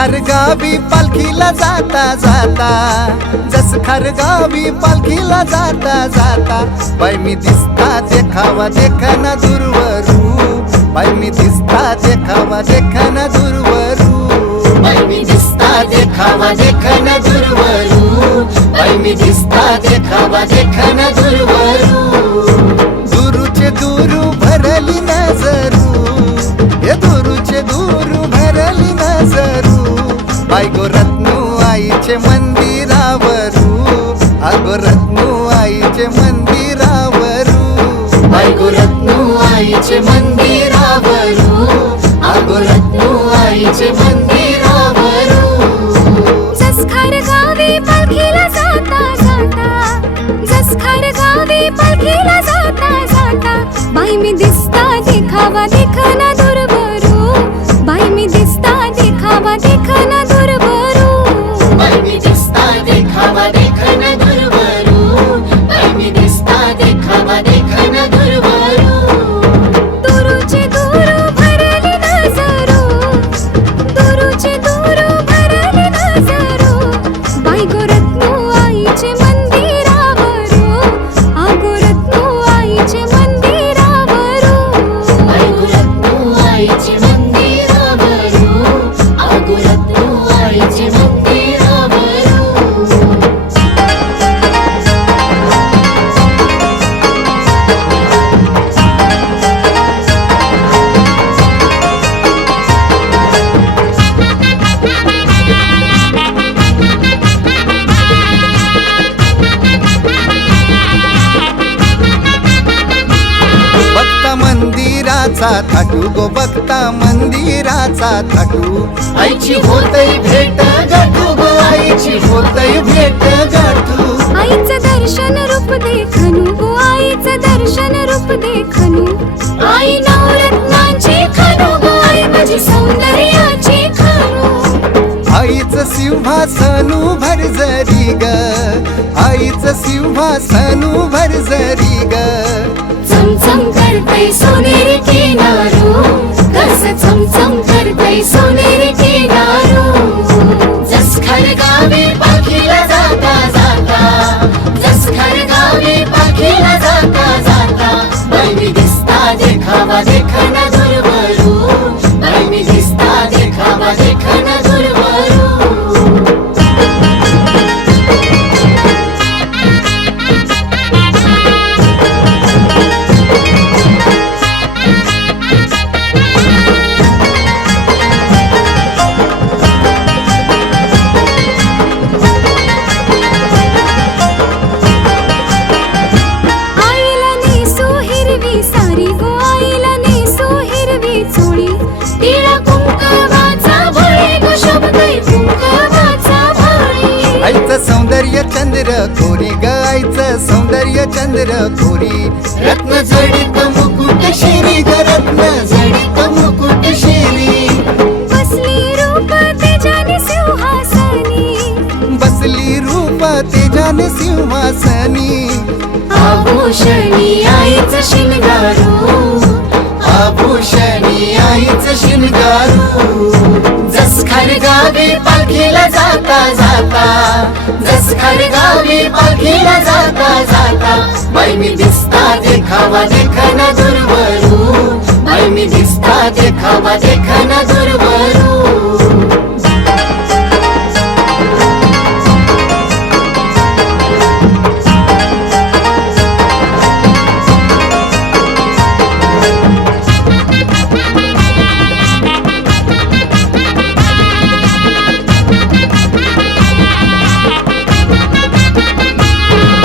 खरगावी पालखीला जाता जाता, जस खरगावी पालखीला जाता जाता, बाई मी दिसता देखावा देखना दूरवरू, बाई मी दिसता देखावा देखना दूरवरू, बाई मी दिसता देखावा देखना दूरवरू, बाई मी दिसता देखावा देखना दूरवरू. दूरचे दूरू भरली नजरू, हे दूरचे दूरू भरली नजरू, बाई गो रत्नू आईचे मंदिरावरू, अगो रत्नू आईचे मंदिरावरू, बाई गो रत्नू आईचे मंदिरावरू, अगो रत्नू आईचे मंदिरावरू. जस खरगावी पालखीला जाता जाता, जस खरगावी पालखीला जाता जाता, बाई मी दिसता देखावा देखना दूरवरू, बाई मी दिसता देखावा देखना दूरवरू, बाई मी दिसता देखावा देखना दूरवरू, बाई मी दिसता देखावा देखना दूरवरू. दूरचे दूर भरली नजरू, दूरचे दूर भरली नजरू, बाई गो रत्नू आईचे मंदिरावरू, अगो रत्नू आईचे मंदिरावरू, बाई गो रत्नू आईचे मंदिरावरू, अगो रत्नू आईचे मंदिरावरू. बघता मंदिराचा थाटू गो, बघता मंदिराचा थाटू, आईची होतई भेट गाठू गो, आईची होतई भेट गाठू. आईचं दर्शन रूप देखनू गो, आईचं दर्शन रूप देखनू, आई नवरत्नांची खनू गो, आई माझी सौंदर्याची खनू, आईचं सिंहासनू भरजरी ग, आईचं सिंहासनू भरजरी ग. चमचम करतै सोनेरी किनारू, कस चमचम करतै सोनेरी किनारू. जस खरगावी पालखीला जाता जाता, जस खरगावी पालखीला जाता जाता, बाई मी दिसता देखावा देखना दूरवरू, बाई मी दिसता देखावा देखना दूरवरू. आईला नेसू हिरवी सारी गो, आईला नेसू हिरवी चोळी, तिळा कुंकवाचा भळी गो, शोभतै कुंकवाचा भळी. आईचं सौंदर्य चंद्र कोरी ग, आईचं सौंदर्य चंद्र कोरी, रत्न जडित मुकुट शिरी ग, रत्न जडित मुकुट शिरी. बसली रूप तेजाने सिंहासनी, बसली रूप तेजाने सिंहासनी, आभूषणी आईचं शिंगारू, आभूषणी आईचं शिंगारू. जस खरगावी पालखीला जाता जाता, जस खरगावी पालखीला जाता जाता, बाई मी दिसता देखावा देखना दूरवरू, बाई मी दिसता देखावा देखना दूरवरू.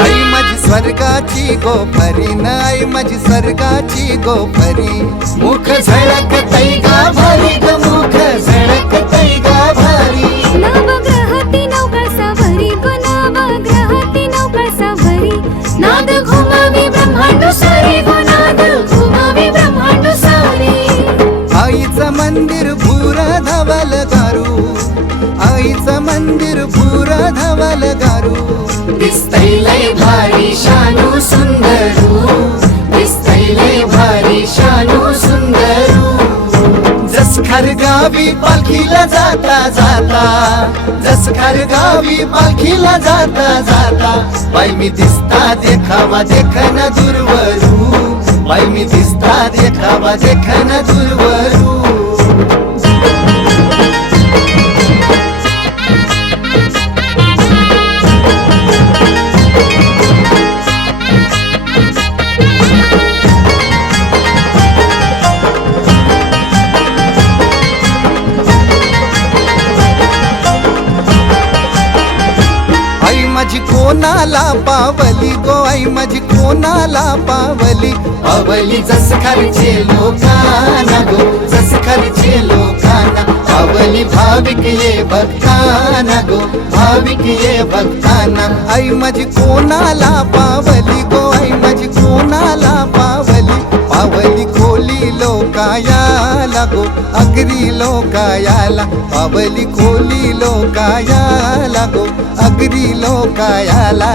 आई माझी स्वर्गाची गोफरी न, आई माझी स्वर्गाची गोफरी, मुख झळकतै गा भारी ग, मुख झळकतै गा भारी. नवग्रहती नवकळसावरी गो, नवग्रहती नवकळसावरी, नाद घुमावी ब्रह्मांड सारी गो, नाद घुमावी ब्रह्मांड सारी. आईचं मंदिर भूर धवल गारू, आईचं मंदिर भूर धवल गारू. दिसतै लय भारी शानू सुंदरू, दिसतै लय भारी शानू सुंदरू. जस खरगा गावी पालखीला जाता जाता, जस खर गावी पालखीला जाता जाता, बाई मी दिसता देखावा देखन दूरवरू, बाई मी दिसता देखावा देखन दूरवरू. आई माझी कोणाला पावली गो, आई माझी कोणाला पावली, पावली जस खरचे लोकांना गो, जस खरचे लोकांना, पावली भाविक ये भक्ताना गो, भाविक ये भक्ताना. आई माझी कोणाला पावली गो, आई माझी कोणाला पावली, पावली खोली लोकायाला गो, अगरी लोकायाला, पावली खोली लोकायाला गो, अगरी लोकायाला.